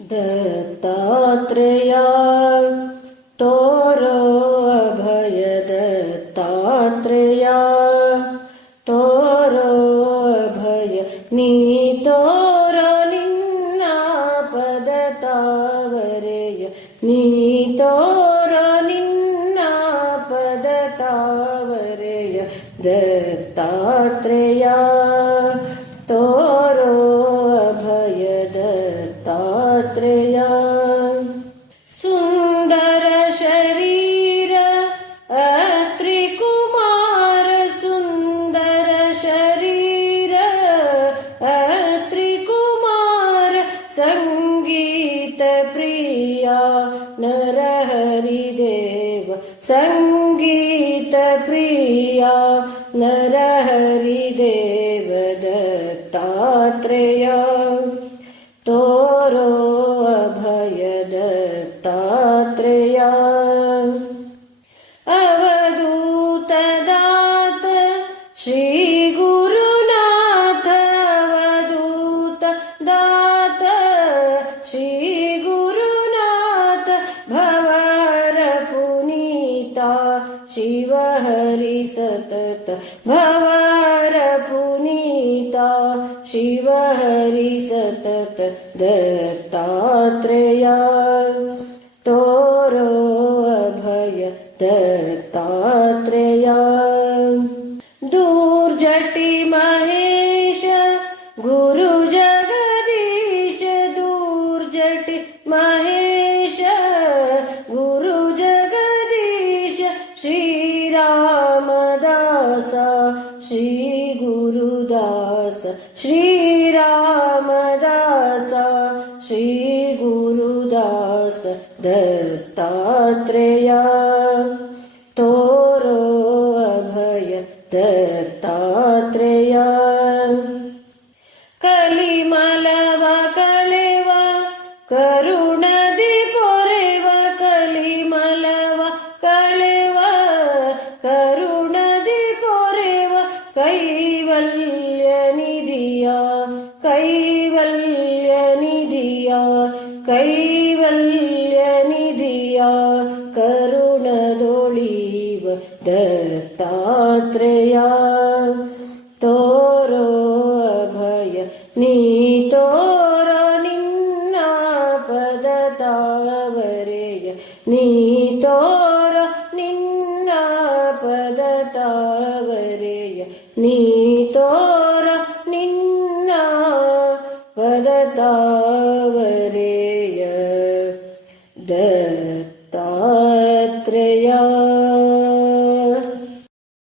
दत्तात्रेया, तोरो अभय दत्तात्रेया तोरो नी तोरो निन्ना पद नी तोरो निन्ना पद तावरेय दत्तात्रेया दत्ता या सुन्दर शरीर अत्रिकुमार सुन्दर शरीर अत्रिकुमार सङ्गीतप्रिया नर सङ्गीतप्रिया नर हरिदेवदत्तात्रेया तोरो शिवहरि सतत भवार पुनीता। शिव हरि सतत दत्तात्रेया। तोरो अभय दत्तात्रेया। दूर्जटि महेश, गुरु जगदीश, दूर्जटि महेश दत्तात्रेया तोरो अभय दत्तात्रेया कलिमलवा करुणदि पोरेवा कलिमलवा कलेवा करुणदि पोरेवा कैवल्यनिधिया कैवल्यनिधिया कै യാ കരുണതൊളിവ് ദത്താത്രേയ. തോരോ അഭയ നീ തോര നിന്ന പദതാവരയ നീ തോര നിന്ന പദതാവരയ നീ തോര നിന്ന പദതാവര दत्तात्रेया